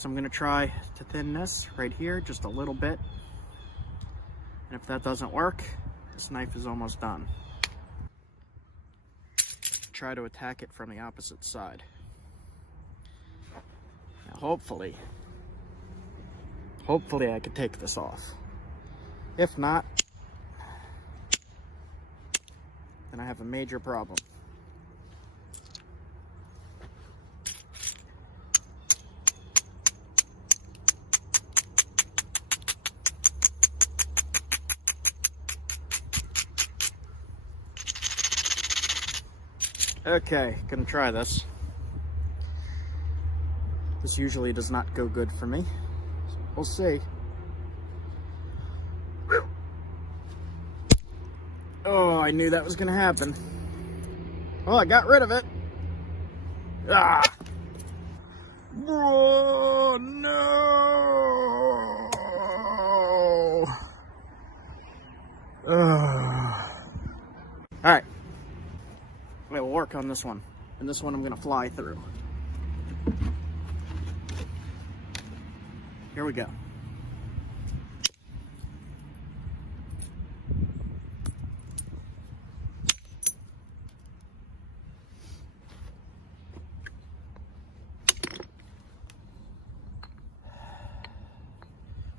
So I'm going to try to thin this right here just a little bit. And if that doesn't work, this knife is almost done. Try to attack it from the opposite side. Now hopefully I could take this off. If not, then I have a major problem. Okay, gonna try this. This usually does not go good for me, so we'll see. Whew. Oh, I knew that was gonna happen. Oh, I got rid of it. Ah! Oh, no! All right. We'll work on this one, and this one I'm gonna fly through. Here we go.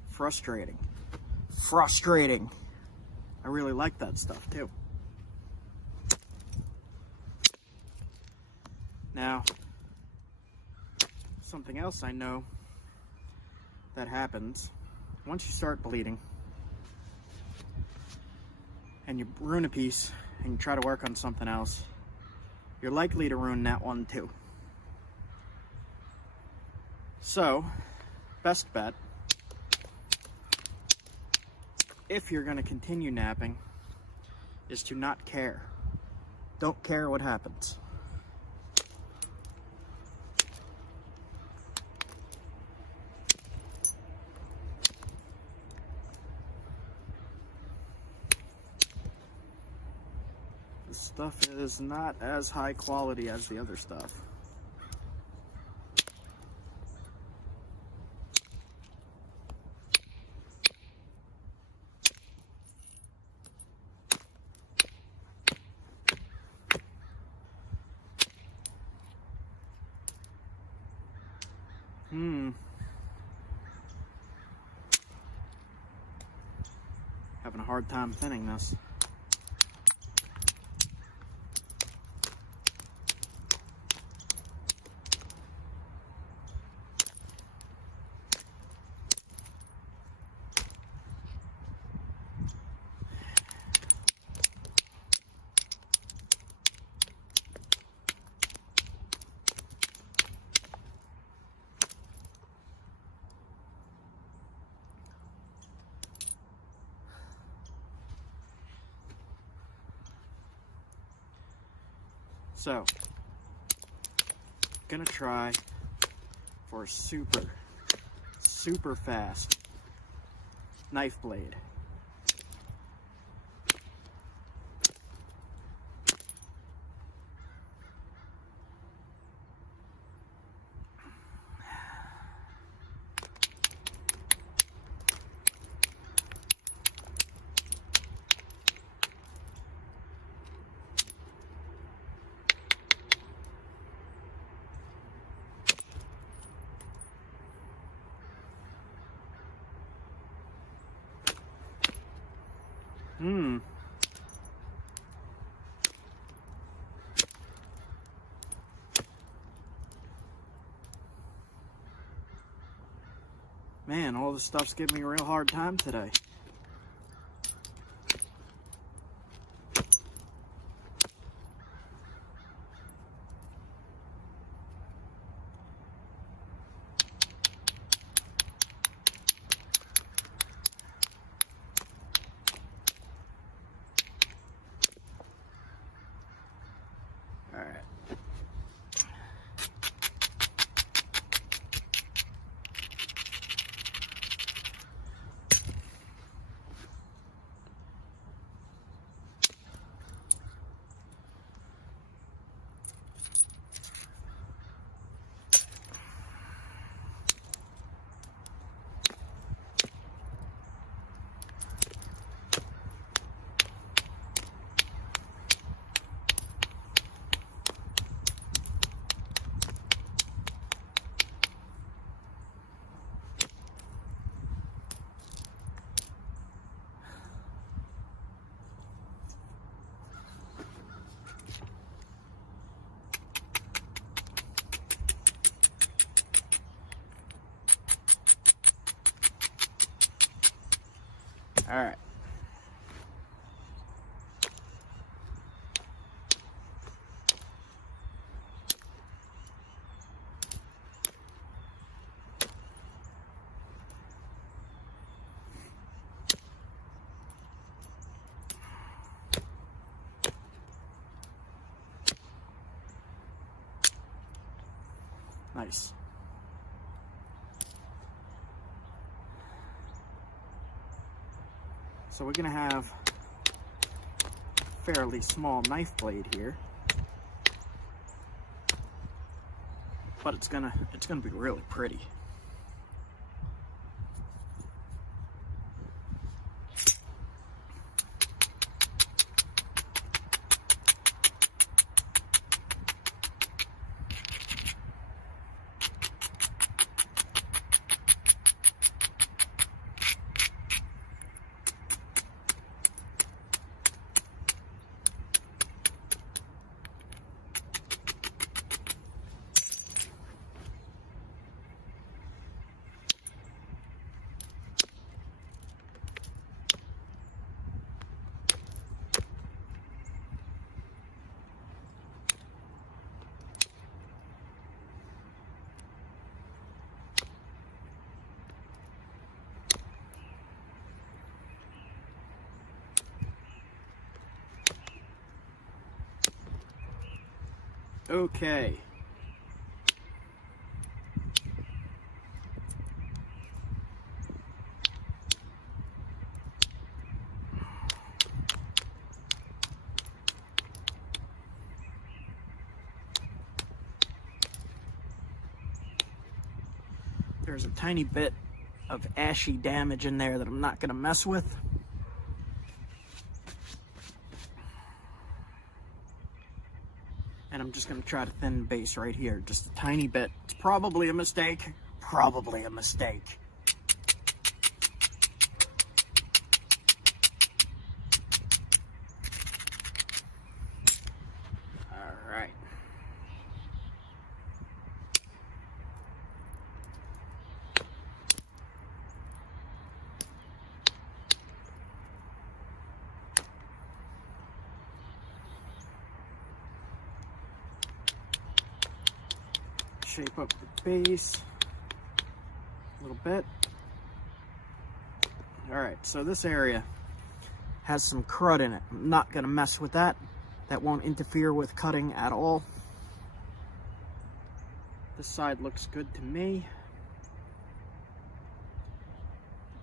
Frustrating. Frustrating. I really like that stuff too. Now, something else I know that happens once you start bleeding and you ruin a piece and you try to work on something else, you're likely to ruin that one too. So, best bet, if you're going to continue napping, is to not care. Don't care what happens. This stuff is not as high quality as the other stuff. Having a hard time thinning this. So, gonna try for a super fast knife blade. Man, all this stuff's giving me a real hard time today. All right. Nice. So we're gonna have a fairly small knife blade here, but it's gonna be really pretty. Okay. There's a tiny bit of ashy damage in there that I'm not gonna mess with. And I'm just gonna try to thin the base right here, just a tiny bit. It's probably a mistake, probably a mistake. All right. Shape up the base a little bit. All right, so this area has some crud in it. I'm not gonna mess with that. That won't interfere with cutting at all. This side looks good to me.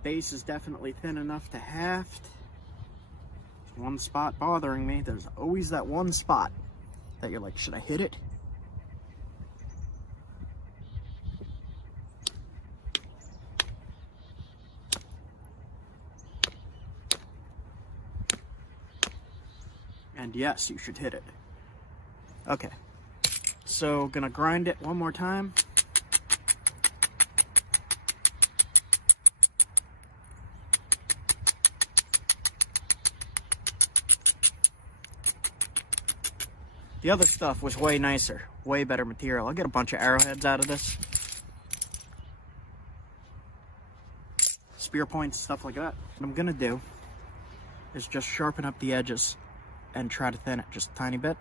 Base is definitely thin enough to haft. There's one spot bothering me. There's always that one spot that you're like, should I hit it? And yes, you should hit it. Okay, so gonna grind it one more time. The other stuff was way nicer, way better material. I'll get a bunch of arrowheads out of this. Spear points, stuff like that. What I'm gonna do is just sharpen up the edges and try to thin it just a tiny bit.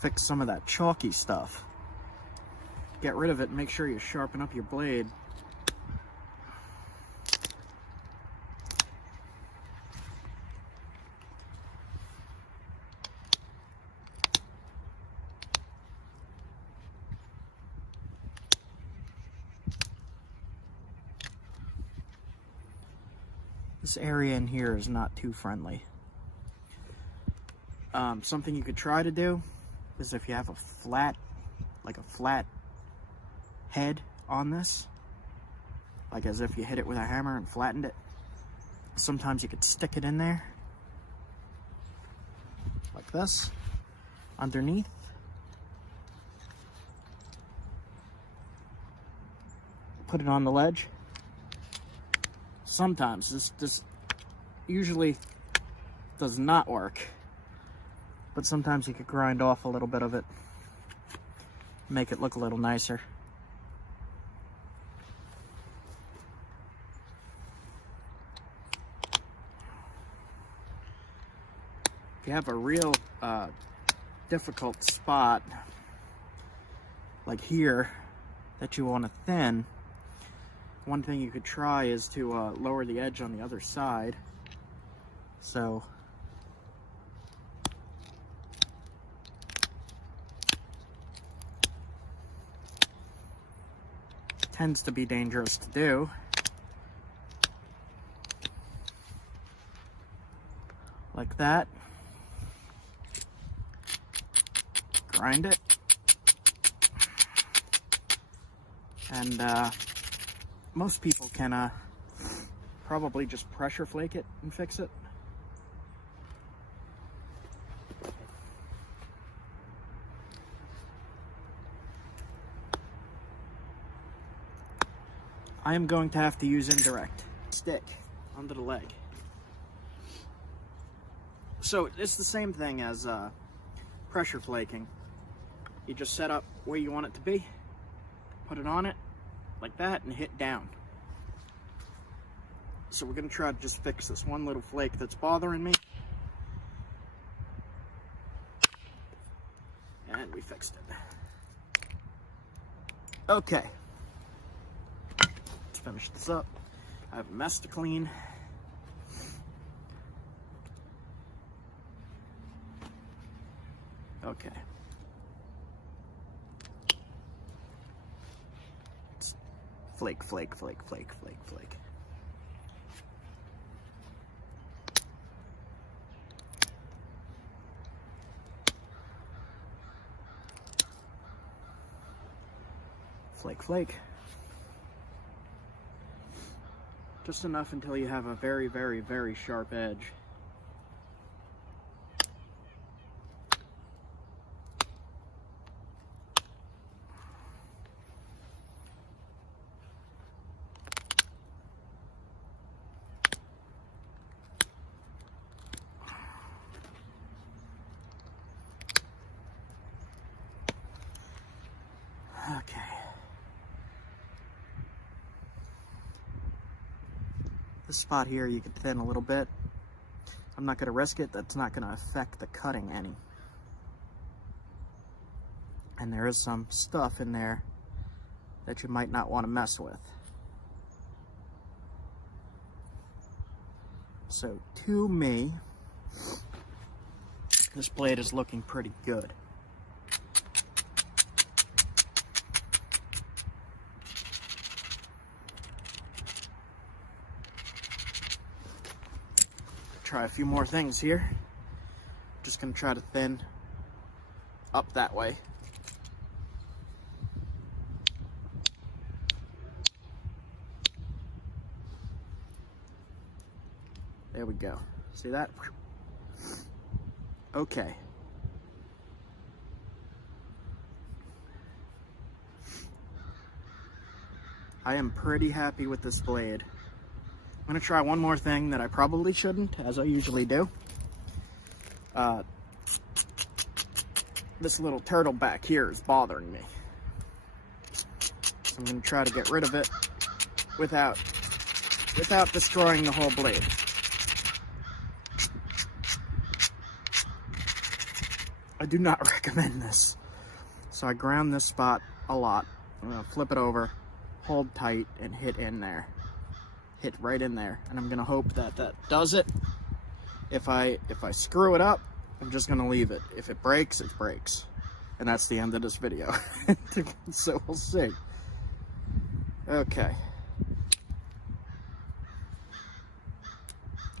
Fix some of that chalky stuff. Get rid of it and make sure you sharpen up your blade. This area in here is not too friendly. Something you could try to do is if you have a flat head on this, like as if you hit it with a hammer and flattened it, sometimes you could stick it in there, like this, underneath. Put it on the ledge. Sometimes this usually does not work, but sometimes you could grind off a little bit of it, make it look a little nicer. If you have a real difficult spot like here that you want to thin, one thing you could try is to lower the edge on the other side. So tends to be dangerous to do. Like that. Grind it. And most people can probably just pressure flake it and fix it. I am going to have to use indirect stick under the leg. So it's the same thing as pressure flaking. You just set up where you want it to be, put it on it like that, and hit down. So we're going to try to just fix this one little flake that's bothering me. And we fixed it. Okay. Let's finish this up. I have a mess to clean. Okay. It's flake, flake, flake, flake, flake, flake. Flake, flake. Just enough until you have a very, very, very sharp edge. Okay. This spot here you could thin a little bit. I'm not going to risk it. That's not going to affect the cutting any. And there is some stuff in there that you might not want to mess with. So to me, this blade is looking pretty good. Try a few more things here. Just gonna try to thin up that way. There we go. See that? Okay. I am pretty happy with this blade. I'm going to try one more thing that I probably shouldn't, as I usually do. This little turtle back here is bothering me. So I'm going to try to get rid of it without destroying the whole blade. I do not recommend this. So I ground this spot a lot. I'm going to flip it over, hold tight, and hit in there. Hit right in there, and I'm gonna hope that that does it. If I screw it up, I'm just gonna leave it. If it breaks, it breaks, and that's the end of this video. So we'll see. Okay.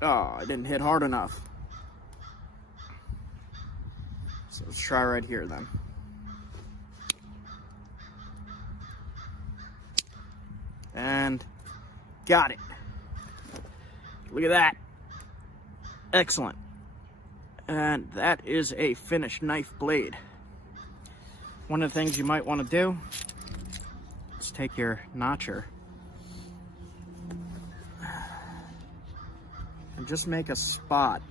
Oh, I didn't hit hard enough. So let's try right here then. And got it. Look at that. Excellent. And that is a finished knife blade. One of the things you might want to do is take your notcher and just make a spot.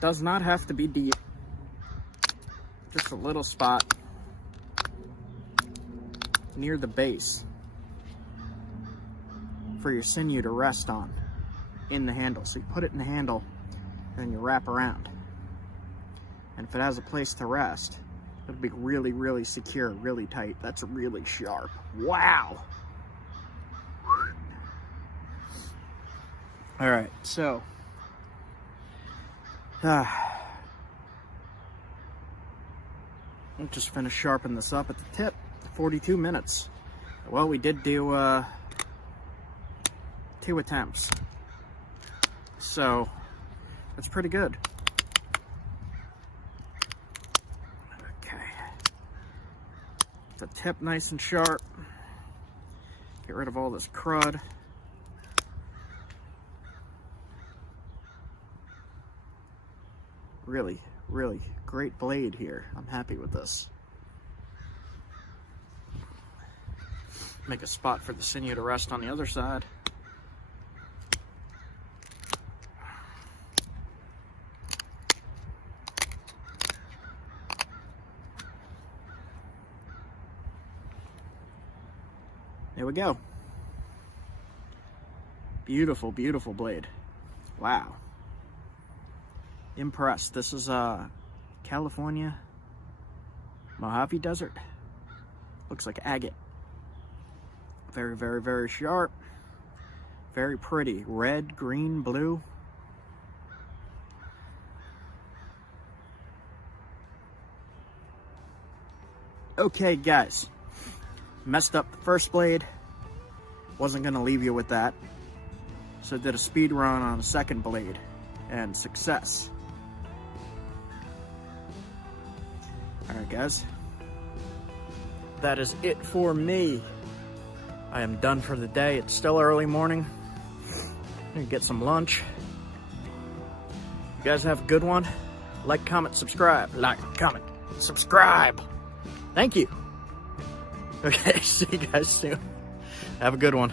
Does not have to be deep. Just a little spot near the base for your sinew to rest on in the handle. So you put it in the handle and you wrap around. And if it has a place to rest, it'll be really, really secure, really tight. That's really sharp. Wow. All right, so I'll just finish sharpening this up at the tip. 42 minutes. Well, we did do 2 attempts, so that's pretty good. Okay, the tip nice and sharp. Get rid of all this crud. Really, really great blade here. I'm happy with this. Make a spot for the sinew to rest on the other side. There we go. Beautiful, beautiful blade. Wow. Impressed. This is California Mojave Desert. Looks like agate. Very, very, very sharp. Very pretty. Red, green, blue. Okay, guys. Messed up the first blade. Wasn't gonna leave you with that. So did a speed run on the second blade. And success. Alright, guys. That is it for me. I am done for the day. It's still early morning. I'm gonna get some lunch. You guys have a good one. Like, comment, subscribe. Like, comment, subscribe. Thank you. Okay, see you guys soon. Have a good one.